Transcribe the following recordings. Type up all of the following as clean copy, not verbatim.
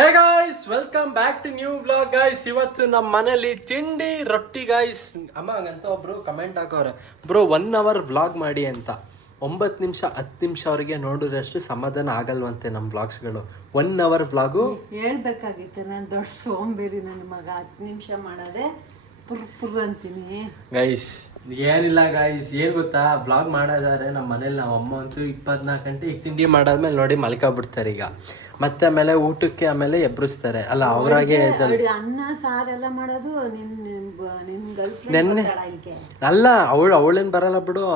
Hey guys welcome back to new vlog guys. ಇವತ್ತು ನಮ್ಮ ಮನೇಲಿ ತಿಂಡಿ ರೊಟ್ಟಿ ಗಾಯ್ಸ್. ಅಮ್ಮ ಹಂಗಂತ ಒಬ್ರು ಕಮೆಂಟ್ ಹಾಕೋರೆ, ಬ್ರೋ 1 hour ವ್ಲಾಗ್ ಮಾಡಿ ಅಂತ. 9 ನಿಮಿಷ 10 ನಿಮಿಷ ಅವರಿಗೆ ನೋಡಿದ್ರಷ್ಟು ಸಮಾಧಾನ ಆಗಲ್ವಂತೆ ನಮ್ಮ ವ್ಲಾಗ್ಸ್ಗಳು. 1 hour ವ್ಲಾಗು ಹೇಳ್ಬೇಕಾಗಿತ್ತು. ನಾನು ದೊಡ್ಡ ಸೋಂಬೇರಿ ನನ್ನ ಮಗ. 10 ನಿಮಿಷ ಮಾಡೋದೆ ಪುರ್ ಅಂತೀನಿ ಗೈಸ್. ಏನಿಲ್ಲ ಗಾಯ್ಸ್, ಏನು ಗೊತ್ತಾ, ವ್ಲಾಗ್ ಮಾಡೋದಾದ್ರೆ ನಮ್ಮ ಮನೇಲಿ ನಾವು ಅಮ್ಮ ಅಂತೂ 24 ಗಂಟೆ ಈಗ ತಿಂಡಿ ಮಾಡಾದ್ಮೇಲೆ ನೋಡಿ ಮಲ್ಕೊಬಿಡ್ತಾರೆ. ಈಗ ಮತ್ತೆ ಆಮೇಲೆ ಊಟಕ್ಕೆ ಆಮೇಲೆ ಎಬ್ರಿಸ್ತಾರೆ ಅಲ್ಲ, ಅವರಾಗೆ ಅನ್ನ ಸಾರೆಲ್ಲ ಮಾಡೋದು ನಿನ್ ನೆನ್ನೆ ಅಲ್ಲ, ಅವಳೇನು ಬರಲ್ಲ ಬಿಡು.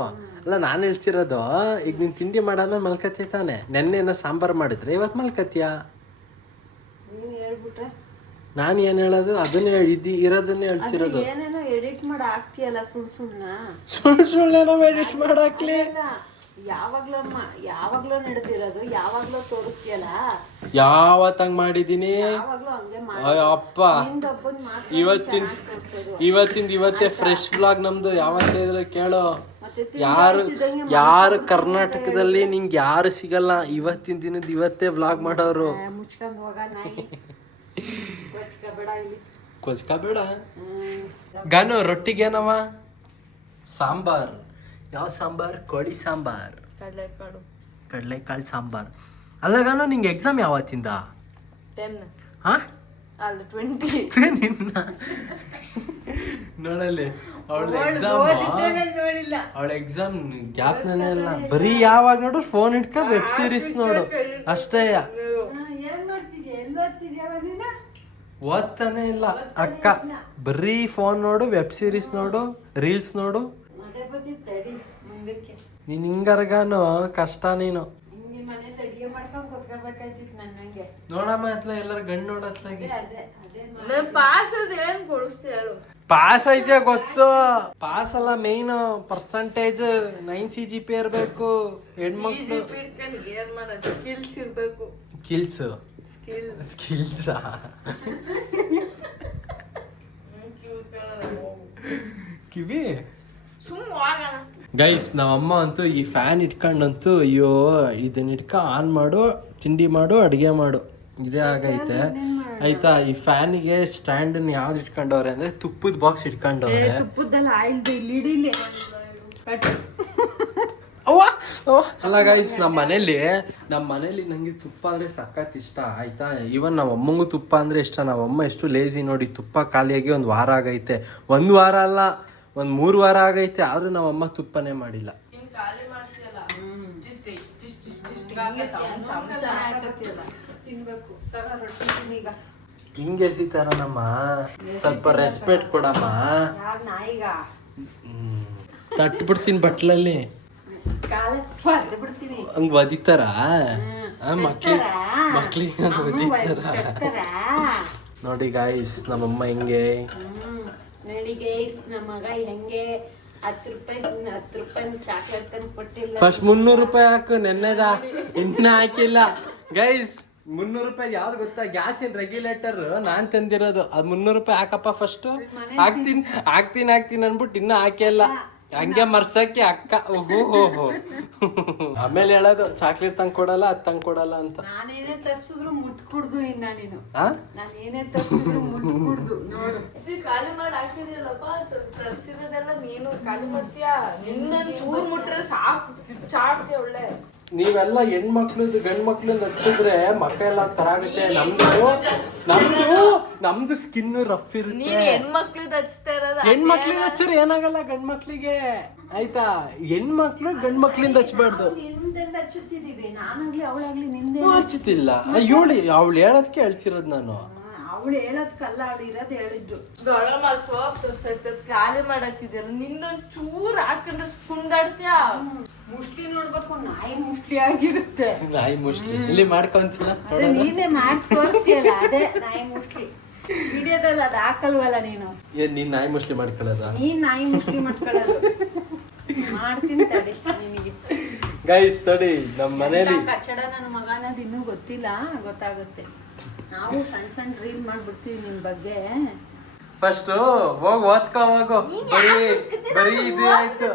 ಅಲ್ಲ, ನಾನು ಹೇಳ್ತಿರೋದು ಈಗ ನೀನು ತಿಂಡಿ ಮಾಡಾದ್ಮೇಲೆ ಮಲ್ಕತ್ತೀಯ ತಾನೆ. ನೆನ್ನೆ ಏನೋ ಸಾಂಬಾರು ಮಾಡಿದ್ರೆ ಇವತ್ತು ಮಲ್ಕತ್ತೀಯ. ಹೇಳ್ಬಿಟ್ರೆ ನಾನು ಏನು ಹೇಳೋದು ಅದನ್ನೇ ಇರೋದನ್ನೇ ಹೇಳ್ತಿರೋದು. ಏನೇನೋ ಎಡಿಟ್ ಮಾಡಿ ಹಾಕ್ತಿಯಲ್ಲ ಸುಳ್ಳು ಎಡಿಟ್ ಮಾಡಾಕ್ಲಿ. ಯಾವಾಗ್ಲೂ ನಡ್ದಿರೋದು ಯಾವಾಗ್ಲೂ ತೋರಿಸ್ತೀಯಲ್ಲ. ಯಾವತ್ತಂಗ್ ಮಾಡಿದೀನಿ ಅಪ್ಪ. ಇವತ್ತೇ ಫ್ರೆಶ್ ವ್ಲಾಗ್ ನಮ್ದು. ಯಾವತ್ತಿದ್ರೆ ಕೇಳೋ, ಯಾರು ಕರ್ನಾಟಕದಲ್ಲಿ ನಿಂಗೆ ಯಾರು ಸಿಗಲ್ಲ. ಇವತ್ತಿನ ದಿನದ ಇವತ್ತೇ ವ್ಲಾಗ್ ಮಾಡೋರು. ಮುಚ್ಕೊಂಡ್ ಹೋಗ ಕೊಚ್ಕಬೇಡ. ಗಾನು ರೊಟ್ಟಿಗೇನವ ಸಾಂಬಾರ್. ಯಾವ ಸಾಂಬಾರ್? ಕೋಳಿ ಸಾಂಬಾರ್, ಕಡಲೆಕಾಳು ಸಾಂಬಾರ್. ಅಲ್ಲ ಗಾನು, ನಿಂಗೆ ಎಕ್ಸಾಮ್ ಯಾವತ್ತಿಂದ? 10 ಹಾ ಅಲ್ಲ 20 ನಿನ್ನ ನೋಡಲ್ಲಿ ಅವಳ ಎಕ್ಸಾಮ್ ಜ್ಞಾಪನೇ ಇಲ್ಲ. ಬರೀ ಯಾವಾಗ ನೋಡು ಫೋನ್ ಇಟ್ಕ ವೆಬ್ ಸೀರೀಸ್ ನೋಡು ಅಷ್ಟೇ. ಓದ್ತಾನೆ ಇಲ್ಲ ಅಕ್ಕ, ಬರೀ ಫೋನ್ ನೋಡು, ವೆಬ್ ಸೀರೀಸ್ ನೋಡು, ರೀಲ್ಸ್ ನೋಡು. ನೀನ್ ಹಿಂಗಾರಗಾನು ಕಷ್ಟ. ನೀನು ನೋಡಮ್ಮ ಅತ್ಲ ಎಲ್ಲರ ಗಂಡು ನೋಡತ್ಲಾಗಿ ಪಾಸ್ ಐತೆ ಗೊತ್ತು. ಪಾಸ್ ಅಲ್ಲ ಮೇನ್ ಪರ್ಸೆಂಟೇಜ್ 9 CGP ಇರ್ಬೇಕು. ಹೆಣ್ಮಕ್ಳು ಸ್ಕಿಲ್ಸ್ ಕಿವಿ ಗೈಸ್. ನಮ್ಮಮ್ಮ ಅಂತೂ ಈ ಫ್ಯಾನ್ ಇಟ್ಕೊಂಡಂತೂ ಅಯ್ಯೋ ಇದನ್ನ ಆನ್ ಮಾಡು, ತಿಂಡಿ ಮಾಡು, ಅಡುಗೆ ಮಾಡು, ಇದೇ ಆಗೈತೆ ಆಯ್ತಾ. ಈ ಫ್ಯಾನಿಗೆ ಸ್ಟ್ಯಾಂಡ್ ಯಾವ್ದು ಇಟ್ಕೊಂಡವ್ರೆ ಅಂದ್ರೆ ತುಪ್ಪದ ಬಾಕ್ಸ್ ಇಟ್ಕೊಂಡವ್ರೆ. ಅಲ್ಲ ಗೈಸ್, ನಮ್ಮ ಮನೇಲಿ ನಂಗೆ ತುಪ್ಪ ಅಂದ್ರೆ ಸಖತ್ ಇಷ್ಟ ಆಯ್ತಾ. ಈವನ್ ನಮ್ಮ ಅಮ್ಮಂಗೂ ತುಪ್ಪ ಅಂದ್ರೆ ಇಷ್ಟ. ನಮ್ಮಮ್ಮ ಎಷ್ಟು ಲೇಜಿ ನೋಡಿ, ತುಪ್ಪ ಖಾಲಿಯಾಗಿ 1 ವಾರ ಆಗೈತೆ. 1 ವಾರ ಅಲ್ಲ, 3 ವಾರ ಆಗೈತೆ, ಆದ್ರೂ ನಾವಮ್ಮ ತುಪ್ಪನೇ ಮಾಡಿಲ್ಲ. ಹಿಂಗೆ ಎಸಿತಾರ ನಮ್ಮ. ಸ್ವಲ್ಪ ರೆಸ್ಪೆಕ್ಟ್ ಕೊಡಮ್ಮ. ತಟ್ಬಿಡ್ತೀನಿ ಬಟ್ಲಲ್ಲಿ. ಹಂಗ ಒದಿತಾರ ಮಕ್ಳಿಗೆ ಒದಿತಾರ ನೋಡಿ ಗಾಯ್ಸ್. ನಮ್ಮಮ್ಮ ಹಿಂಗೆ ನೋಡಿ ಗೈಸ್, ನಮ್ಮ ಮಗ ಹೆಂಗೆ 10 ರೂಪಾಯಿ ಚಾಕ್ಲೇಟ್ ತಂದು ಕೊಟ್ಟಿಲ್ಲ. ಫಸ್ಟ್ 300 ರೂಪಾಯಿ ಹಾಕು. ನೆನ್ನೆದ ಇನ್ನ ಹಾಕಿಲ್ಲ ಗೈಸ್. 300 ರೂಪಾಯಿ ಯಾವ್ದು ಗೊತ್ತಾ? ಗ್ಯಾಸಿನ ರೆಗ್ಯುಲೇಟರ್ ನಾನ್ ತಂದಿರೋದು. ಅದು 300 ರೂಪಾಯಿ ಹಾಕಪ್ಪ ಫಸ್ಟ್. ಹಾಕ್ತೀನಿ ಅನ್ಬಿಟ್ಟು ಇನ್ನ ಹಾಕಿಲ್ಲ. ಹಂಗೆ ಮರ್ಸಕ್ಕೆ ಅಕ್ಕ ಓಹೋ ಆಮೇಲೆ ಹೇಳೋದು ಚಾಕ್ಲೇಟ್ ತಂಗ್ ಕೊಡಲ್ಲ, ಅದ್ ತಂಗ್ ಕೊಡಲ್ಲ ಅಂತ. ನಾನೇನೇ ತರ್ಸಿದ್ರು ಮುಟ್ಕುಡ್ದು. ಇನ್ನ ನೀನು ನಾನೇನೇ ತರ್ಸಿದ್ರು ಮುಟ್ಕುಡ್ದು. ನೋಡು ಖಾಲಿ ಮಾಡಿ ಹಾಕಿದ್ಯಲ್ಲಪ್ಪ, ತರ್ಸಿರೋದೆಲ್ಲ ನೀನು ಖಾಲಿ ಮಾಡ್ತೀಯಾ. ನಿನ್ನೊಂದು ಚೂರ್ ಮುಟ್ರೆ ಸಾಕು ಚಾಡ್ತೀಯ ಒಳ್ಳೆ. ನೀವೆಲ್ಲ ಹೆಣ್ಮಕ್ಳದ್ದು ಗಂಡ್ ಮಕ್ಳದ್ದು ಹಚ್ಚಿದ್ರೆ ಮಕ್ಕ ಎಲ್ಲ ತರಾಗುತ್ತೆ. ನಮ್ದು ಸ್ಕಿನ್ ರಫ್ ಇರುತ್ತೆ. ಹೆಣ್ಮಕ್ಳದ್ದು ಹಚ್ತಾ ಇರೋದು. ಹೆಣ್ಮಕ್ಳಿಂದ ಹಚ್ಚಿದ್ರೆ ಏನಾಗಲ್ಲ ಗಂಡ್ ಮಕ್ಳಿಗೆ ಆಯ್ತಾ. ಹೆಣ್ಮಕ್ಳು ಗಂಡ್ ಮಕ್ಳಿಂದ ಹಚ್ಬಾರ್ದು. ಹಚ್ಚುತ್ತಿದೀವಿ, ನಾನಾಗ್ಲಿ ಅವಳಾಗ್ಲಿ ನಿಂದೆ ಹಚ್ತಿಲ್ಲ. ಅವಳು ಹೇಳೋದಕ್ಕೆ ಹೇಳ್ತಿರೋದು ನಾನು. ಅವಳು ಹೇಳೋದ್ಕಲ್ಲ, ಅವಳು ಇರೋದು ಹೇಳಿದ್ದು. ದೊಡ್ಡಮ್ಮ ಸೋಪ್ ತೋರ್ಸೈತದ್ ಖಾಲಿ ಮಾಡಾಕಿದ್ಯಲ್ಲ, ನಿಂದೊಂದ್ ಚೂರ್ ಹಾಕೊಂಡ್ರೆ ಕುಂದಾಡ್ತೀಯ. ಮುಷ್ಟಿ ನೋಡ್ಬೇಕು, ನಾಯಿ ಮುಷ್ಟಿ ಆಗಿರುತ್ತೆ. ನಾಯಿ ಮುಷ್ಟಿ ಇಲ್ಲಿ ಮಾಡ್ಕೊಂತಿಲ್ಲ, ನೀನೇ ಮಾಡಿ ತೋರಿಸ್ತೀಯಲ್ಲ, ಅದೇ ನಾಯಿ ಮುಷ್ಟಿ. ವಿಡಿಯೋದಲ್ಲಿ ಅದು ಹಾಕಲ್ವಲ್ಲ ನೀನು. ನೀನ್ ನಾಯಿ ಮುಷ್ಟಿ ಮಾಡ್ಕೊಳ್ಳೋದ? ನೀನ್ ನಾಯಿ ಮುಷ್ಟಿ ಮಾಡ್ಕೊಳ್ಳೋದು. ಮಾಡ್ತೀನಿ ತಡಿ ನಿನಗೆ ಗೈಸ್. ತಡಿ, ನಮ್ಮ ಮನೇಲಿ ಕಚ್ಚಡ ನನ್ನ ಮಗನದು ಇನ್ನೂ ಗೊತ್ತಿಲ್ಲ, ಗೊತ್ತಾಗುತ್ತೆ. ನಾವು ಸಣ್ಣ ರೀಲ್ ಮಾಡ್ಬಿಡ್ತೀವಿ ನಿಮ್ ಬಗ್ಗೆ. ಫಸ್ಟ್ ಹೋಗ್ ಓದ್ಕೋ ಹೋಗು. ಬರೀ ಇದೇ ಆಯ್ತು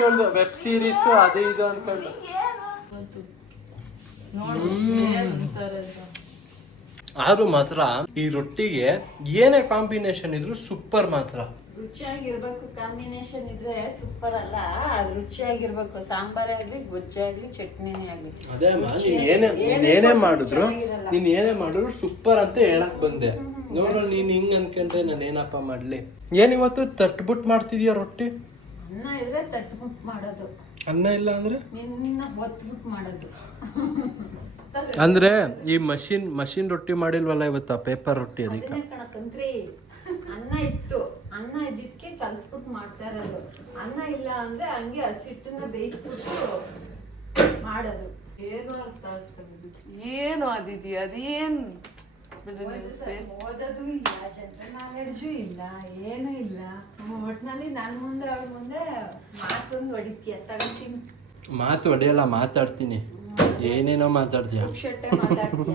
ಹೇಳ್ದು ವೆಬ್ ಸೀರೀಸ್ ಅದೇ ಇದು ಅನ್ಕೊಂಡು. ಆದ್ರೂ ಮಾತ್ರ ಈ ರೊಟ್ಟಿಗೆ ಏನೇ ಕಾಂಬಿನೇಷನ್ ಇದ್ರು ಸೂಪರ್ ಮಾತ್ರ. ರುಚಿಯಾಗಿರ್ಬೇಕು, ಕಾಂಬಿನೇಷನ್ ಇದ್ರೆ ಸೂಪರ್ ಅಲ್ಲ, ಅದು ರುಚಿಯಾಗಿರ್ಬೇಕು. ಸಾಂಬಾರೇ ಆಗ್ಲಿ, ಗೊಜ್ಜೆ ಆಗ್ಲಿ, ಚಟ್ನಿನೇ ಆಗ್ಲಿ. ಅದೇ ಅಮ್ಮ, ನೀನ್ ಏನೇ ಮಾಡಿದ್ರು ಸೂಪರ್ ಅಂತ ಹೇಳಕ್ ಬಂದೆ. ನೋಡ್ರ ನೀನ್ ಹಿಂಗ್ ಅನ್ಕೊಂಡ್ರೆ ನಾನು ಏನಪ್ಪ ಮಾಡ್ಲಿ. ಏನಿವತ್ತು ತಟ್ಬಿಟ್ಟು ಮಾಡ್ತಿದ್ಯಾ ರೊಟ್ಟಿ? ಅನ್ನ ಇದ್ರೆ ತಟ್ಬಿಟ್ಟು ಮಾಡೋದು, ಅನ್ನ ಇಲ್ಲ ಅಂದ್ರೆ ನಿನ್ನ ಒತ್ಬಿಟ್ಟು ಮಾಡೋದು. ಅಂದ್ರೆ ಈ ಮಷಿನ್ ರೊಟ್ಟಿ ಮಾಡಿಲ್ವಲ್ಲ ಇವತ್ತ, ಪೇಪರ್ ರೊಟ್ಟಿ. ಅದಕ್ಕೆ ಕಣಕಂತ್ರಿ ಅನ್ನ ಇತ್ತು, ಅನ್ನ ಇದ್ದಿದ್ಕೆ ಕಲ್ಸ್ಬಿಟ್ಟು ಮಾಡ್ತಾ ಇರೋದು. ಅನ್ನ ಇಲ್ಲ ಅಂದ್ರೆ ಹಂಗೆ ಹಸಿಟ್ಟನ್ನ ಬೇಯಿಸ್ಬಿಟ್ಟು ಮಾಡೋದು. ಏನು ಅರ್ಥ ಆಗ್ತದೆ, ಏನು ಅದಿದೆಯ ಅದೇನು ಓದೋದು ಇಲ್ಲ, ಜನರಲ್ ನಾಲೆಡ್ಜು ಇಲ್ಲ, ಏನು ಇಲ್ಲ. ಒಟ್ನಲ್ಲಿ ನನ್ ಮುಂದೆ ಅವಳ ಮುಂದೆ ಮಾತೊಂದು ಹೊಡಿತೀಯ, ತಗೊಂತೀನಿ. ಮಾತು ಹೊಡೆಯಲ್ಲ, ಮಾತಾಡ್ತೀನಿ. ಏನೇನೋ ಮಾತಾಡ್ತೀಯ, ಮಾತಾಡ್ತೀಯ.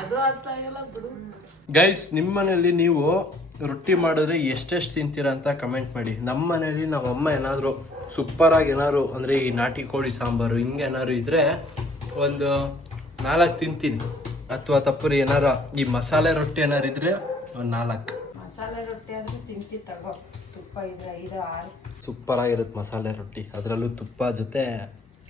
ಅದು ಅರ್ಥ ಆಗಲ್ಲ ಬಿಡು. ಗೈಸ್, ನಿಮ್ಮ ಮನೇಲಿ ನೀವು ರೊಟ್ಟಿ ಮಾಡಿದ್ರೆ ಎಷ್ಟೆಷ್ಟು ತಿಂತೀರಾ ಅಂತ ಕಮೆಂಟ್ ಮಾಡಿ. ನಮ್ಮ ಮನೇಲಿ ನಮ್ಮ ಅಮ್ಮ ಏನಾದರೂ ಸೂಪರಾಗಿ ಏನಾದ್ರು ಅಂದರೆ ಈ ನಾಟಿ ಕೋಳಿ ಸಾಂಬಾರು ಹಿಂಗೆ ಏನಾದ್ರು ಇದ್ದರೆ ಒಂದು 4 ತಿಂತೀನಿ. ಅಥವಾ ತಪ್ಪರಿ ಏನಾರ ಈ ಮಸಾಲೆ ರೊಟ್ಟಿ ಏನಾರು ಇದ್ರೆ ಒಂದು 4. ಮಸಾಲೆ ರೊಟ್ಟಿ ಆದ್ರೂ ತಿಂತಿ ತಗೋ, ತುಪ್ಪ ಇದ್ರೆ 5-6. ಸೂಪರ್ ಆಗಿರುತ್ತೆ ಮಸಾಲೆ ರೊಟ್ಟಿ, ಅದರಲ್ಲೂ ತುಪ್ಪ ಜೊತೆ.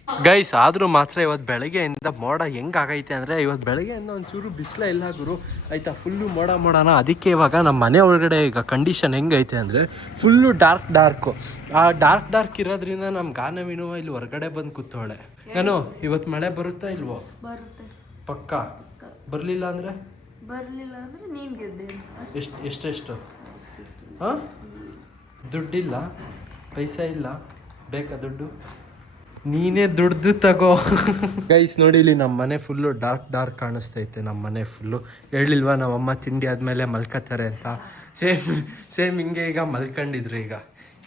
ಗೈಸ್, ಆದರೂ ಮಾತ್ರ ಇವತ್ತು ಬೆಳಗ್ಗೆಯಿಂದ ಮೋಡ ಹೆಂಗಾಗೈತೆ ಅಂದರೆ, ಇವತ್ತು ಬೆಳಗ್ಗೆಯಿಂದ ಒಂಚೂರು ಬಿಸಿಲ ಇಲ್ಲ ಗುರು ಆಯಿತಾ. ಫುಲ್ಲು ಮೋಡನ. ಅದಕ್ಕೆ ಇವಾಗ ನಮ್ಮ ಮನೆ ಒಳಗಡೆ ಈಗ ಕಂಡೀಷನ್ ಹೆಂಗೈತೆ ಅಂದರೆ ಫುಲ್ಲು ಡಾರ್ಕು. ಆ ಡಾರ್ಕ್ ಇರೋದ್ರಿಂದ ನಮ್ಮ ಗಾನವಿನೂ ಇಲ್ಲಿ ಹೊರಗಡೆ ಬಂದು ಕೂತವಳೆ. ನಾನು ಇವತ್ತು ಮಳೆ ಬರುತ್ತಾ ಇಲ್ವೋ? ಬರುತ್ತೆ ಪಕ್ಕ. ಬರಲಿಲ್ಲ ಅಂದರೆ ನೀನ್ ಗೆದ್ದೆ. ಎಷ್ಟೆಷ್ಟು? ಹಾಂ, ದುಡ್ಡಿಲ್ಲ, ಪೈಸಾ ಇಲ್ಲ, ಬೇಕಾ ದುಡ್ಡು? ನೀನೇ ದುಡ್ದು ತಗೋ. ಗೈಸ್ ನೋಡಿ, ಇಲ್ಲಿ ನಮ್ಮ ಮನೆ ಫುಲ್ಲು ಡಾರ್ಕ್ ಕಾಣಿಸ್ತೈತೆ. ನಮ್ಮ ಮನೆ ಫುಲ್ಲು ಹೇಳಿಲ್ವಾ ನಮ್ಮಮ್ಮ ತಿಂಡಿ ಆದಮೇಲೆ ಮಲ್ಕೋತಾರೆ ಅಂತ. ಸೇಮ್ ಹಿಂಗೆ ಈಗ ಮಲ್ಕೊಂಡಿದ್ರು.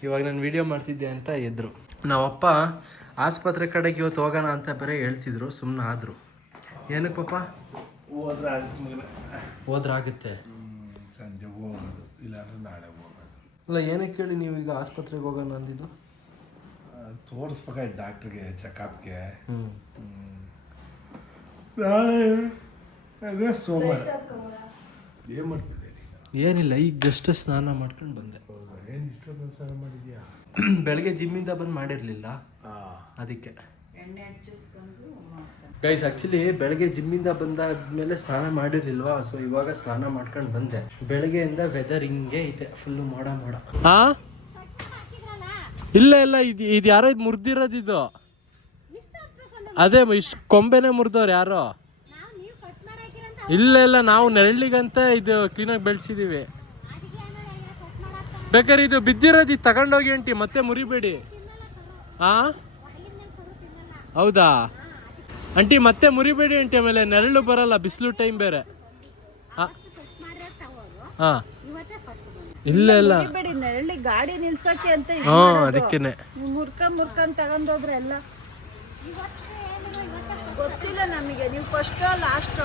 ಇವಾಗ ನಾನು ವಿಡಿಯೋ ಮಾಡ್ತಿದ್ದೆ ಅಂತ ಎದ್ರು. ನಾವಪ್ಪ ಆಸ್ಪತ್ರೆ ಕಡೆಗೆ ಇವತ್ತು ಹೋಗೋಣ ಅಂತ ಬೇರೆ ಹೇಳ್ತಿದ್ರು, ಸುಮ್ಮನೆ ಆದರು. ಏನಕ್ಕೆ ಪಾಪ? ಹೋದ್ರಾಗುತ್ತೆ, ಸಂಜೆ ಹೋಗೋದು, ಇಲ್ಲಾಂದ್ರೆ ನಾಳೆ ಹೋಗೋದು. ಅಲ್ಲ, ಏನಕ್ಕೆ ಹೇಳಿ ನೀವು ಈಗ ಆಸ್ಪತ್ರೆಗೆ ಹೋಗೋಣ ಅಂದಿದ್ದು? ತೋರಿಸ್ಬೇಕಾಯ್ತು ಡಾಕ್ಟ್ರಿಗೆ, ಚೆಕಪ್ಗೆ. ನಾಳೆ ಸೋಮವಾರ ಏನು ಮಾಡ್ತಿದ್ದೆ? ಏನಿಲ್ಲ, ಈಗ ಜಸ್ಟ್ ಸ್ನಾನ ಮಾಡ್ಕೊಂಡು ಬಂದೆ. ಹೌದಾ? ಏನು ಇಷ್ಟೊಂದು ಸ್ನಾನ ಮಾಡಿದ್ಯಾ? ಬೆಳಗ್ಗೆ ಜಿಮ್ಮಿಂದ ಬಂದು ಮಾಡಿರಲಿಲ್ಲ, ಅದಕ್ಕೆ. ಎಣ್ಣೆ ಹಚ್ಚಿಸ್ಕೊಂಡು ಗೈಸ್, ಆ್ಯಕ್ಚುಲಿ ಬೆಳಗ್ಗೆ ಜಿಮ್ಮಿಂದ ಬಂದಾದ್ಮೇಲೆ ಸ್ನಾನ ಮಾಡಿರಲಿಲ್ವಾ, ಸೊ ಇವಾಗ ಸ್ನಾನ ಮಾಡ್ಕೊಂಡು ಬಂದೆ. ಬೆಳಗ್ಗೆಯಿಂದ ವೆದರ್ ಹಿಂಗೆ ಐತೆ, ಫುಲ್ಲು ಮೋಡ. ಹಾಂ, ಇಲ್ಲ ಇದು ಯಾರೋ ಇದು ಮುರಿದಿರೋದು. ಇದು ಅದೇ ಇಷ್ಟು ಕೊಂಬೆನೇ ಮುರಿದವ್ರು ಯಾರೋ. ಇಲ್ಲ, ನಾವು ನೆರಳಿಗಂತ ಇದು ಕ್ಲೀನಾಗಿ ಬೆಳೆಸಿದೀವಿ. ಬೇಕಾದ್ರೆ ಇದು ಬಿದ್ದಿರೋದು ಇದು ತಗೊಂಡೋಗಿ ಅಂಟಿ, ಮತ್ತೆ ಮುರಿಬೇಡಿ. ಹಾಂ, ಹೌದಾ ಅಂಟಿ? ಮತ್ತೆ ಮುರಿಬೇಡಿ ಅಂಟಿ, ಆಮೇಲೆ ನೆರಳು ಬರಲ್ಲ, ಬಿಸಿಲು ಟೈಮ್ ಬೇರೆ. ಹಾಂ, ಇಲ್ಲ ನೆರಳಿ ಗಾಡಿ ನಿಲ್ಸಕ್ಕೆ ಅಂತ ಅದಕ್ಕೇನೆ ಮುರ್ಕಂಡ್ ತಗೊಂಡೋದ್ರೆ ಎಲ್ಲ ಗೊತ್ತಿಲ್ಲ ನಮಗೆ. ನೀವು ಫಸ್ಟ್ ಲಾಸ್ಟ್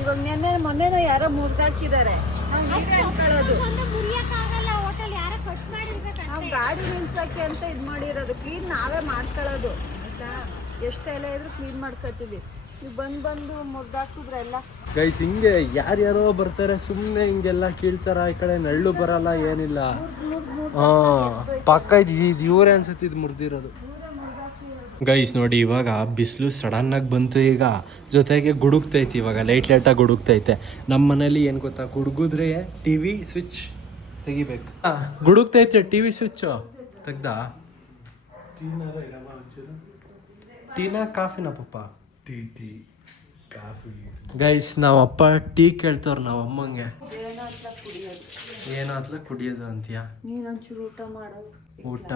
ಇವಾಗ ಮೊನ್ನೆನೋ ಯಾರೋ ಮುರ್ದಾಕಿದ್ದಾರೆ. ನಾವು ಗಾಡಿ ನಿಲ್ಸಕ್ಕೆ ಅಂತ ಇದು ಮಾಡಿರೋದು, ಕ್ಲೀನ್ ನಾವೇ ಮಾಡ್ಕೊಳ್ಳೋದು ಆಯ್ತಾ. ಎಷ್ಟೆಲ್ಲ ಇದ್ರು ಕ್ಲೀನ್ ಮಾಡ್ಕೊತೀವಿ. ನೀವು ಬಂದು ಮುರ್ದಾಕಿದ್ರೆ ಎಲ್ಲ. ಗೈಸ್, ಹಿಂಗೆ ಯಾರ್ಯಾರೋ ಬರ್ತಾರೆ, ಸುಮ್ಮನೆ ಹಿಂಗೆಲ್ಲ ಕೀಳ್ತಾರ. ಈ ಕಡೆ ನೆರಳು ಬರಲ್ಲ, ಏನಿಲ್ಲ. ಪಕ್ಕ ಇದು ಇವರೇ ಅನ್ಸುತ್ತೆ ಇದು ಮುರಿದಿರೋದು. ಗೈಸ್ ನೋಡಿ, ಇವಾಗ ಬಿಸಿಲು ಸಡನ್ನಾಗಿ ಬಂತು. ಈಗ ಜೊತೆಗೆ ಗುಡುಗ್ತೈತಿ, ಇವಾಗ ಲೈಟಾಗಿ ಗುಡುಗ್ತೈತೆ. ನಮ್ಮ ಮನೇಲಿ ಏನು ಗೊತ್ತಾ, ಗುಡುಗಿದ್ರೆ TV ಸ್ವಿಚ್ ತೆಗಿಬೇಕು. ಗುಡುಗ್ತೈತೆ, TV ಸ್ವಿಚ್ ತೆಗ್ದ. ಟೀನಾ ಕಾಫಿನಾ ಪಪ್ಪ? Tea coffee. ಗೈಸ್, ನಾವು ಅಪ್ಪ ಟೀ ಕೇಳ್ತವ್ರ ನಾವು ಅಮ್ಮಂಗೆ. ಏನಾದ್ಲ ಕುಡಿಯೋದು ಅಂತೀಯ? ನೀನೊಂಚೂರು ಊಟ ಮಾಡೋ. ಊಟ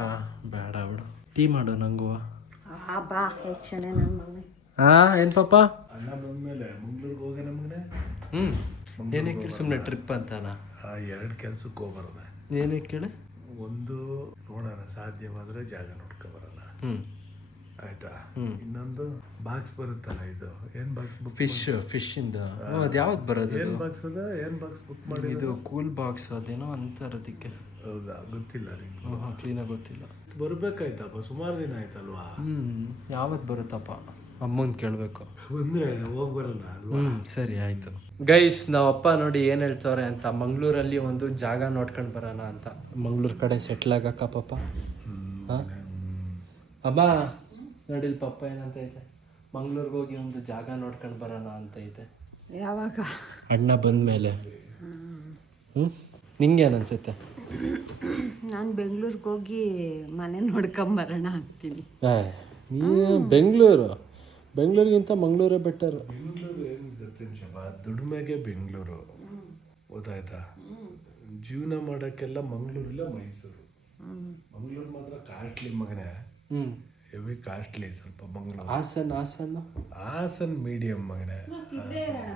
ಬೇಡ ಬಿಡು, ಟೀ ಮಾಡು ನಂಗೂ. ಬಾ ಯಕ್ಷಣೆ ನನ್ನ ಮಗನೇ. ಏನ್ ಪಾಪ? ಅಣ್ಣ ಬಂದ್ಮೇಲೆ ಮಂಗ್ಳೂರ್ಗೆ ಹೋಗೋಣ ಮಗನೇ. ಏನಕ್ಕೆ ಸುಮ್ಮನೆ ಟ್ರಿಪ್ ಅಂತಾನ? 2 ಕೆಲ್ಸಕ್ಕೆ ಹೋಗ್ಬರೋಣ. ಏನಕ್ಕೆ ಕೇಳಿ? ಒಂದು ನೋಡೋಣ, ಸಾಧ್ಯವಾದ್ರೆ ಜಾಗ ನೋಡ್ಕೊಬರೋಣ. ಆಯ್ತಾ? ಇನ್ನೊಂದು ಬಾಕ್ಸ್ ಬರುತ್ತಲ್ಲ, ಇದು ಏನ್ ಬಾಕ್ಸ್? ಫಿಶ್ ಇಂದ ಅದು ಯಾವ್ದು ಬರೋದು? ಏನ್ ಬಾಕ್ಸ್ ಅದ? ಏನ್ ಬಾಕ್ಸ್ ಬುಕ್ ಮಾಡಿ? ಇದು ಕೂಲ್ ಬಾಕ್ಸ್ ಅದೇನೋ ಅಂತಾರ ಅದಕ್ಕೆ. ಹೌದಾ? ಗೊತ್ತಿಲ್ಲ ನಿಮ್ಗೆ? ಕ್ಲೀನಾಗಿ ಗೊತ್ತಿಲ್ಲ. ಬರ್ಬೇಕಾಯ್ತಪ್ಪ, ಸುಮಾರು ದಿನ ಆಯ್ತಲ್ವಾ? ಯಾವತ್ತು ಬರುತ್ತಪ್ಪ? ಅಮ್ಮನ್ ಕೇಳಬೇಕು. ಒಂದೇ ಹೋಗಿ ಬರೋಣ ಅಲ್ವಾ? ಸರಿ ಆಯ್ತು. ಗೈಸ್ ನಾವಪ್ಪ ನೋಡಿ ಏನು ಹೇಳ್ತವ್ರೆ ಅಂತ, ಮಂಗಳೂರಲ್ಲಿ ಒಂದು ಜಾಗ ನೋಡ್ಕೊಂಡು ಬರೋಣ ಅಂತ, ಮಂಗಳೂರು ಕಡೆ ಸೆಟ್ಲ್ ಆಗಕ್ಕ ಪಾಪ. ಹಾಂ ಅಮ್ಮ ನೋಡಿಲ್ ಪಪ್ಪ ಏನಂತ ಐತೆ, ಮಂಗ್ಳೂರ್ಗೆ ಹೋಗಿ ಒಂದು ಜಾಗ ನೋಡ್ಕೊಂಡು ಬರೋಣ ಅಂತ ಐತೆ. ಯಾವಾಗ? ಅಣ್ಣ ಬಂದಮೇಲೆ. ನಿಂಗೇನು ಅನ್ಸುತ್ತೆ? ನಾನು ಬೆಂಗಳೂರಿಗೆ ಹೋಗಿ ಮನೆ ನೋಡ್ಕೊಂಬರೋಣ ಅಂತೀನಿ. ಬೆಂಗಳೂರಿಗಿಂತ ಮಂಗಳೂರೇ ಬೆಟರ್. ಬೆಂಗಳೂರು ಏನು ಗೊತ್ತೇನು ಶಬ, ದುಡಿಮೆಗೆ ಬೆಂಗಳೂರು, ಗೊತ್ತಾಯ್ತಾ? ಜೀವನ ಮಾಡೋಕ್ಕೆಲ್ಲ ಮಂಗಳೂರಿಲ್ಲ ಮೈಸೂರು. ಮಂಗಳೂರು ಮಾತ್ರ ಕಾಸ್ಟ್ಲಿ ಮಗನೇ, ಹೆವಿ ಕಾಸ್ಟ್ಲಿ ಸ್ವಲ್ಪ ಮಂಗಳೂರು. ಹಾಸನ್ ಮೀಡಿಯಂ ಮಗನೇ.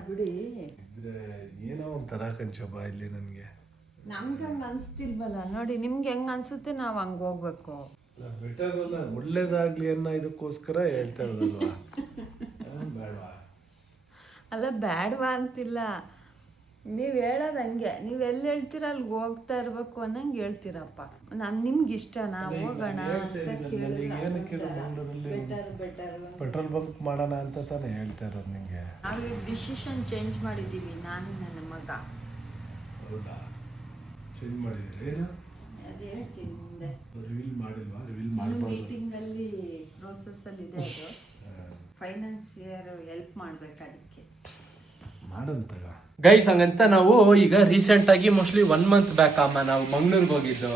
ಬಿಡಿ ಇದ್ರೆ ಏನೋ ಒಂಥರ ಕನ್ಶಬ ಇಲ್ಲಿ ನನಗೆ. ನಮ್ಗೆ ಹಂಗೆ ಅನಿಸ್ತಿಲ್ವಲ್ಲ ನೋಡಿ, ನಿಮ್ಗೆ ಹೆಂಗೆ ಅನ್ಸುತ್ತೆ ನಾವು ಹಂಗೆ ಹೋಗ್ಬೇಕು. ಬೆಟರ್ ಅಲ್ಲ, ಒಳ್ಳೇದಾಗ್ಲಿ ಅನ್ನೋ ಇದಕ್ಕೋಸ್ಕರ ಹೇಳ್ತಾ ಇರೋದಲ್ವಾ. ಬೇಡವಾ? ಅಲ್ಲ ಬೇಡವಾ ಅಂತಿಲ್ಲ, ನೀವು ಹೇಳೋದು ಹಂಗೆ, ನೀವು ಎಲ್ಲಿ ಹೇಳ್ತೀರ ಅಲ್ಲಿ ಹೋಗ್ತಾ ಇರ್ಬೇಕು ಅನ್ನಂಗೆ ಹೇಳ್ತೀರಪ್ಪ. ನಾನು ನಿಮ್ಗೆ ಇಷ್ಟನಾ ಹೋಗೋಣ ಅಂತ ಪೆಟ್ರೋಲ್ ಬಂಕ್ ಮಾಡೋಣ ಅಂತ ತಾನೇ ಹೇಳ್ತಾ ಇರೋದು ನಿಂಗೆ. ನಾವು ಡಿಸಿಷನ್ ಚೇಂಜ್ ಮಾಡಿದ್ದೀವಿ, ನಾನು ನನ್ನ ಮಗ. ಹೌದಾ? ಚೇಂಜ್ ಮಾಡಿದ್ರಿ? ಏನು ಅದು ಹೇಳ್ತೀನಿ ಮುಂದೆ. ರಿವೀಲ್ ಮಾಡಿಲ್ವಾ? ರಿವೀಲ್ ಮಾಡಬಾರ್ದು. ಮೀಟಿಂಗಲ್ಲಿ ಪ್ರೋಸೆಸ್ಸಲ್ಲಿ ಇದೆ ಅದು. ಫೈನಾನ್ಸಿಯರ್ ಹೆಲ್ಪ್ ಮಾಡ್ಬೇಕು ಅದಕ್ಕೆ. ಮಾಡಂತಾಗ ಗೈಸ್ ಹಂಗಂತ ನಾವು ಈಗ ರೀಸೆಂಟಾಗಿ ಮೋಸ್ಟ್ಲಿ 1 ಮಂತ್ ಬ್ಯಾಕ್ ಅಮ್ಮ ನಾವು ಮಂಗ್ಳೂರ್ಗೆ ಹೋಗಿದ್ದು.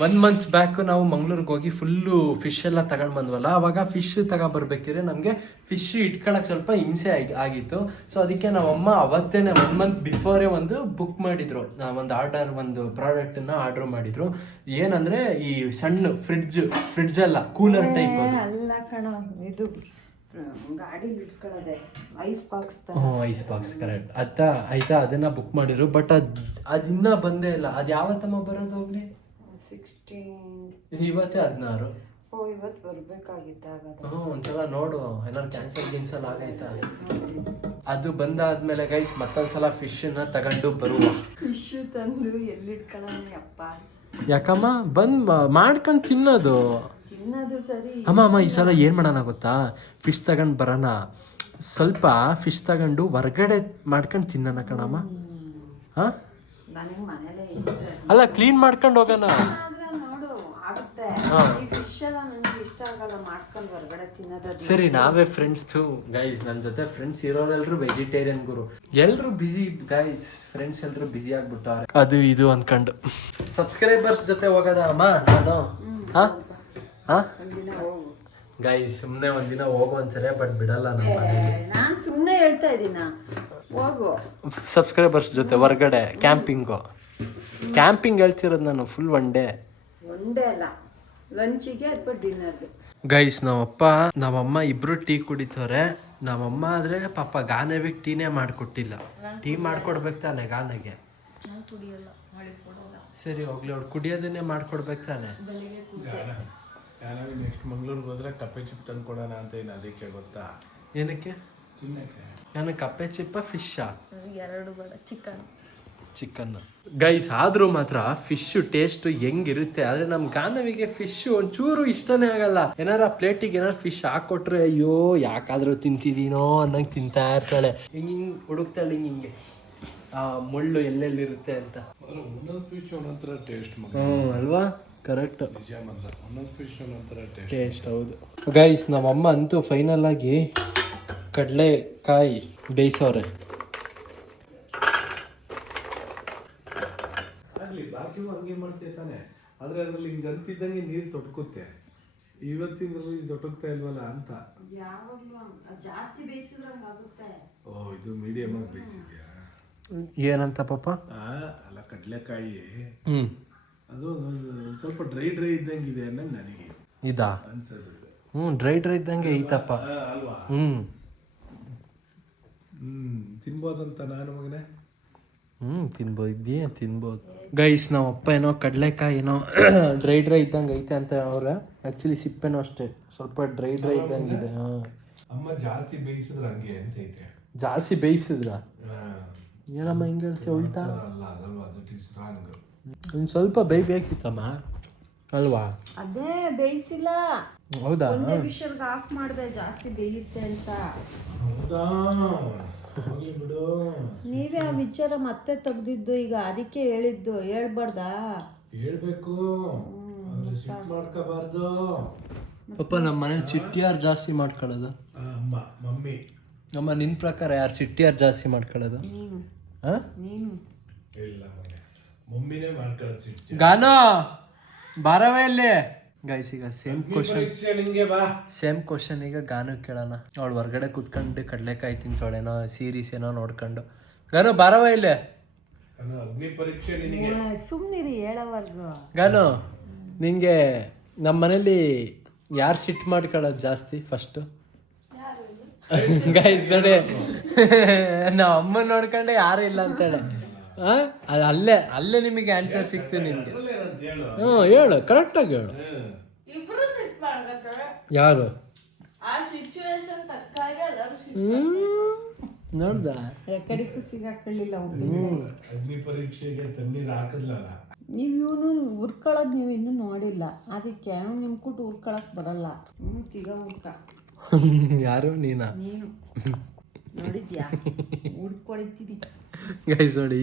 1 ಮಂತ್ ಬ್ಯಾಕ್ ನಾವು ಮಂಗ್ಳೂರ್ಗೆ ಹೋಗಿ ಫುಲ್ಲು ಫಿಶ್ ಎಲ್ಲ ತಗೊಂಡು ಬಂದ್ವಲ್ಲ, ಅವಾಗ ಫಿಶ್ ತಗೊಬರ್ಬೇಕಿದ್ರೆ ನಮಗೆ ಫಿಶ್ ಇಟ್ಕೊಳಕ್ಕೆ ಸ್ವಲ್ಪ ಹಿಂಸೆ ಆಗಿತ್ತು. ಸೊ ಅದಕ್ಕೆ ನಾವಮ್ಮ ಅವತ್ತೇನೆ 1 ಮಂತ್ ಬಿಫೋರೇ ಒಂದು ಬುಕ್ ಮಾಡಿದ್ರು, ಒಂದು ಪ್ರಾಡಕ್ಟನ್ನು ಆರ್ಡ್ರ್ ಮಾಡಿದ್ರು. ಏನಂದರೆ ಈ ಸಣ್ಣ ಫ್ರಿಡ್ಜ್ ಅಲ್ಲ, ಕೂಲರ್ ಟೈಪ್. ಅಲ್ಲ ಕಣ, ಇದು ಗಾಡಿಲಿ ಇಟ್ಕೊಳ್ಳೋದೆ ice box. Ice box correct ಆಯ್ತಾ, ಅದನ್ನ ಬುಕ್ ಮಾಡಿದ್ರು. ಬಟ್ ಅದಿನ್ನ ಬಂದೇ ಇಲ್ಲ. ಅದು ಯಾವತ್ತಮ್ಮ ಬರೋದು ಹೋಗ್ಲಿ? 16. ಇವತ್ತೇ 16. ಇವತ್ತು ಬರ್ಬೇಕಾಗಿತ್ತು. ಒಂದ್ಸಲ ನೋಡು, ಏನಾದ್ರು ಕ್ಯಾನ್ಸಲ್ ಆಗೈತಾ? ಅದು ಬಂದಾದ್ಮೇಲೆ ಗೈಸ್ ಮತ್ತೊಂದ್ಸಲ ಫಿಶನ್ನ ತಗೊಂಡು ಬರುವ. ಫಿಶ್ ತಂದು ಎಲ್ಲಿಟ್ಕೊಳ್ಳೋಣ ಅಪ್ಪ? ಯಾಕಮ್ಮ ಮಾಡ್ಕೊಂಡು ತಿನ್ನೋದು ಸರಿ. ಅಮ್ಮ ಈ ಸಲ ಏನು ಮಾಡೋಣ ಗೊತ್ತಾ, ಫಿಶ್ ತಗೊಂಡು ಬರೋಣ, ಸ್ವಲ್ಪ ಫಿಶ್ ತಗೊಂಡು ಹೊರ್ಗಡೆ ಮಾಡ್ಕೊಂಡು ತಿನ್ನೋಣ ಕಣಮ್ಮ. ಹಾಂ ಅಲ್ಲ, ಕ್ಲೀನ್ ಮಾಡ್ಕೊಂಡು ಹೋಗೋಣ. ನೋಡು ಆಗುತ್ತೆ. ಈ ಫಿಶ್ ಎಲ್ಲ ನನಗೆ ಇಷ್ಟ ಆಗಲ್ಲ ಮಾಡ್ಕೊಂಡು ಹೊರಗಡೆ ತಿನ್ನೋದು. ಸರಿ, ನಾವೇ ಫ್ರೆಂಡ್ಸ್ ಗೈಸ್, ನನ್ನ ಜೊತೆ ಫ್ರೆಂಡ್ಸ್ ಇರೋರೆಲ್ಲರೂ ವೆಜಿಟೇರಿಯನ್ ಗುರು, ಎಲ್ಲರೂ ಬಿಸಿ ಗೈಸ್, ಫ್ರೆಂಡ್ಸ್ ಎಲ್ಲರೂ ಬಿಸಿ ಆಗ್ಬಿಟ್ಟವ್ರೆ ಅದು ಇದು ಅನ್ಕೊಂಡು. ಸಬ್ಸ್ಕ್ರೈಬರ್ಸ್ ಜೊತೆ ಹೋಗೋದ ಅಮ್ಮ ನಾನು? ಗೈಸ್ ಸುಮ್ಮನೆ ಒಂದಿನ ಹೋಗು ಅಂತಾರೆ, ಬಟ್ ಬಿಡಲ್ಲ ನಮ್ಮ ಮನೇಲಿ. ನಾನು ಸುಮ್ಮನೆ ಹೇಳ್ತಾ ಇದ್ದೀನ, ಹೋಗು. ಸಬ್ಸ್ಕ್ರೈಬರ್ಸ್ ಜೊತೆ ಹೊರಗಡೆ ಕ್ಯಾಂಪಿಂಗ್ ಹೇಳ್ತಿರೋದು ನಾನು. ಫುಲ್ ಒನ್ ಡೇ ಅಲ್ಲ, ಲಂಚಿಗೆ ಅಥವಾ ಡಿನ್ನರ್ಗೆ. ಗೈಸ್ ನಮ್ಮಮ್ಮ ಇಬ್ರು ಟೀ ಕುಡಿತವ್ರೆ. ನಮ್ಮಮ್ಮ ಆದ್ರೆ ಪಾಪ ಗಾನವಿಗೆ ಟೀನೇ ಮಾಡ್ಕೊಟ್ಟಿಲ್ಲ. ಟೀ ಮಾಡ್ಕೊಡ್ಬೇಕು ತಾನೆ ಗಾನಗೆ? ಸರಿ ಹೋಗ್ಲಿ, ಅವ್ಳು ಕುಡಿಯೋದನ್ನೇ ಮಾಡ್ಕೊಡ್ಬೇಕು ತಾನೆ. ನೆಕ್ಸ್ಟ್ ಮಂಗ್ಳೂರ್ಗೆ ಹೋದ್ರೆ ಕಪ್ಪೆ ಚಿಪ್ ತಂದು ಕೊಡೋಣ ಅಂತ ಏನು, ಅದಕ್ಕೆ ಗೊತ್ತಾ? ಏನಕ್ಕೆ? ನಾನು ಕಪ್ಪೆ ಚಿಪ್ಪ ಫಿಶ್ಶಾ? 2 ಬೇಡ, ಚಿಕನ್. ಗೈಸ್ ಆದ್ರೂ ಮಾತ್ರ ಫಿಶ್ ಟೇಸ್ಟ್ ಹೆಂಗಿರುತ್ತೆ, ಆದ್ರೆ ನಮ್ ಗಾನವಿಗೆ ಫಿಶ್ ಒಂಚೂರು ಇಷ್ಟನೇ ಆಗಲ್ಲ. ಏನಾರ ಪ್ಲೇಟಿಗೆ ಏನಾರ ಫಿಶ್ ಹಾಕೊಟ್ರೆ ಅಯ್ಯೋ ಯಾಕಾದ್ರೂ ತಿಂತಿದೀನೋ ಅನ್ನಂಗೆ ತಿಂತಾ ಇರ್ತಾಳೆ. ಹಿಂಗ್ ಹುಡುಕ್ತಾಳೆ ಹಿಂಗೆ ಆ ಮುಳ್ಳು ಎಲ್ಲೆಲ್ಲಿರುತ್ತೆ ಅಂತ. ಒಂದೊಂದು ಫಿಶ್ ಒಂದೊಂಥರ ಟೇಸ್ಟ್ ಅಲ್ವಾ? ಕರೆಕ್ಟ್, ಒಂದೊಂದು ಫಿಶ್ ಒಂದೊಂಥರ ಟೇಸ್ಟ್. ಹೌದು ಗೈಸ್, ನಮ್ಮಮ್ಮ ಅಂತೂ ಫೈನಲ್ ಆಗಿ ಕಡಲೆಕಾಯಿ ಬೇಯಿಸೋರೆ. ಬಾಕಿಗೂ ಹಂಗೆ ಮಾಡ್ತೀಯ ತಾನೆ, ಆದ್ರೆ ಅದ್ರಲ್ಲಿ ಹಿಂಗೆ ಅಂತಿದ್ದಂಗೆ ನೀರು ತೊಟ್ಕುತ್ತೆ. ಇವತ್ತಿನಲ್ಲಿ ತೊಟಗ್ತಾ ಇಲ್ವಲ್ಲ ಅಂತ. ಜಾಸ್ತಿ ಬೇಯಿಸಿದ್ರಂಗಾಗುತ್ತೆ. ಇದು ಮೀಡಿಯಮ್ ಆಗಿ ಬೇಯಿಸಿದ್ಯಾ? ಏನಂತ ಪಾಪ? ಅಲ್ಲ, ಕಡಲೆಕಾಯಿ ಅದು ಸ್ವಲ್ಪ ಡ್ರೈ ಇದ್ದಂಗೆ ಇದೆ ಅನ್ನಂಗೆ ನನಗೆ ಇದಾ ಅನ್ಸೋದು. ಡ್ರೈ ಇದ್ದಂಗೆ ಐತಪ್ಪ ಅಲ್ವಾ? ತಿನ್ಬೋದಂತ ನಾನು ಮಗನೇ. ತಿನ್ಬೋದು ಗೈಸ್. ನಾವಪ್ಪ ಏನೋ ಕಡಲೆಕಾಯಿ ಏನೋ ಡ್ರೈ ಇದ್ದಂಗೆ ಐತೆ ಅಂತ ಅವ್ರೆ. ಆ್ಯಕ್ಚುಲಿ ಸಿಪ್ಪೆನೋ ಅಷ್ಟೇ ಸ್ವಲ್ಪ ಡ್ರೈ ಇದ್ದಂಗೆ ಇದೆ. ಅಮ್ಮ ಜಾಸ್ತಿ ಬೇಯಿಸಿದ್ರೆ ಹಂಗೆ ಅಂತ ಐತೆ. ಜಾಸ್ತಿ ಬೇಯಿಸಿದ್ರ ಏನಮ್ಮ ಹಿಂಗೆ ಹೇಳ್ತೀವಿ ಉಲ್ಟಾ? ಒಂದು ಸ್ವಲ್ಪ ಬೇಯ್ಬೇಕಿತ್ತಮ್ಮ ಅಲ್ವಾ? ಅದೇ ಬೇಯಿಸಿಲ್ಲ. ಹೌದಾ? ವಿಷಲ್ಗೆ ಆಫ್ ಮಾಡಿದೆ ಜಾಸ್ತಿ ಬೇಯುತ್ತೆ ಅಂತ. ಹೌದಾ? ಹೋಗ್ಲಿ ಬಿಡು. ನೀವೇ ಆ ವಿಚಾರ ಮತ್ತೆ ತೆಗ್ದಿದ್ದು ಈಗ, ಅದಕ್ಕೆ ಹೇಳಿದ್ದು, ಹೇಳ್ಬಾರ್ದಾ? ಹೇಳ್ಬೇಕು, ಆದ್ರೆ ಸಿಟ್ಟು ಮಾಡ್ಕೋಬಾರ್ದು. ಪಾಪ ನಮ್ಮ ಮನೇಲಿ ಸಿಟ್ಟು ಯಾರು ಜಾಸ್ತಿ ಮಾಡ್ಕೊಳ್ಳೋದು? ಅಮ್ಮ, ಮಮ್ಮಿ. ಅಮ್ಮ, ನಿನ್ನ ಪ್ರಕಾರ ಯಾರು ಸಿಟ್ಟು ಯಾರು ಜಾಸ್ತಿ ಮಾಡ್ಕೊಳ್ಳೋದು? ಹಾಂ, ನೀನು. ಇಲ್ಲ ಮನೆ, ಮಮ್ಮಿನೇ ಮಾಡ್ಕೊಳ್ಳೋದು ಸಿಟ್ಟು. ಗಾನೋ ಬಾರವೇ ಇಲ್ಲಿ. ಗೈಸ್, ಈಗ ಸೇಮ್ ಕ್ವಶನ್, ನಿಂಗೆ ಬಾ. ಸೇಮ್ ಕ್ವಶನ್ ಈಗ ಗಾನು ಕೇಳೋಣ. ಅವಳು ಹೊರ್ಗಡೆ ಕೂತ್ಕೊಂಡು ಕಡಲೆಕಾಯಿ ತಿಂತೋಳೇನೋ, ಸೀರೀಸ್ ಏನೋ ನೋಡ್ಕೊಂಡು. ಗಾನು ಬಾರವ ಇಲ್ಲೇ. ಅಗ್ನಿ ಪರೀಕ್ಷೆ ನಿನಗೆ. ಸುಮ್ಮನಿರಿ ಹೇಳೋವರ್ಗು. ಗಾನು, ನಿಂಗೆ ನಮ್ಮ ಮನೇಲಿ ಯಾರು ಸಿಟ್ಟು ಮಾಡ್ಕೊಳ್ಳೋದು ಜಾಸ್ತಿ ಫಸ್ಟು? ಗೈಸ್ ನೋಡಿ, ನಾವು ಅಮ್ಮನ ನೋಡ್ಕೊಂಡೆ ಯಾರು ಇಲ್ಲ ಅಂತೇಳಿ. ಹಾಂ, ಅದು ಅಲ್ಲೇ ನಿಮಗೆ ಆನ್ಸರ್ ಸಿಕ್ತು ನಿಮಗೆ. ಹ್ಞೂ, ಹೇಳು, ಕರೆಕ್ಟಾಗಿ ಹೇಳು. ಇಬ್ರು ಸಿಟ್ ಮಾಡ್ಕೊತಾರೆ. ಯಾರು? ಆ ಸಿಚುವೇಶನ್ ತಕ್ಕಾಗೆ ಎಲ್ಲರೂ ನೋಡ್ದ? ಎಕಡಿಗೂ ಸಿಗಾಕೊಳ್ಳಿಲ್ಲ ಅವ್ರು. ಅಗ್ನಿ ಪರೀಕ್ಷೆಗೆ ತಣ್ಣೀರು ಹಾಕದ್ಲಲ್ಲ. ನೀವು ಇವನು ಹುರ್ಕೊಳ್ಳೋದು ನೀವು ಇನ್ನೂ ನೋಡಿಲ್ಲ, ಅದಕ್ಕೆ ನಿಮ್ಮ ಕೂಟ ಹುರ್ಕೊಳಕ್ ಬರಲ್ಲ. ಈಗ ಹುರ್ಕ. ಯಾರು? ನೀನಾ? ನೀನು ನೋಡಿದ್ಯಾ? ಹುಡ್ಕೊಳಿತೀನಿ. ಗೈಸ್ ನೋಡಿ,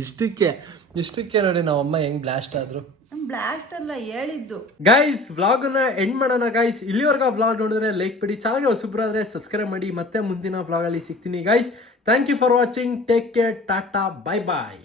ಇಷ್ಟಕ್ಕೆ ನೋಡಿ ನಾವಮ್ಮ ಹೆಂಗ್ ಬ್ಲಾಸ್ಟ್ ಆದ್ರು. ಬ್ಲಾಸ್ಟ್ ಅಲ್ಲ ಹೇಳಿದ್ದು. ಗೈಸ್, ವ್ಲಾಗನ್ನ ಎಂಡ್ ಮಾಡೋಣ. ಗೈಸ್, ಇಲ್ಲಿವರೆಗೂ ವ್ಲಾಗ್ ನೋಡಿದ್ರೆ ಲೈಕ್ ಬಿಡಿ, ಚಾನಲ್ಗೆ ಹೊಸಬ್ರಾದ್ರೆ ಸಬ್ಸ್ಕ್ರೈಬ್ ಮಾಡಿ. ಮತ್ತೆ ಮುಂದಿನ ವ್ಲಾಗಲ್ಲಿ ಸಿಗ್ತೀನಿ. Guys, thank you for watching. Take care, tata, bye bye.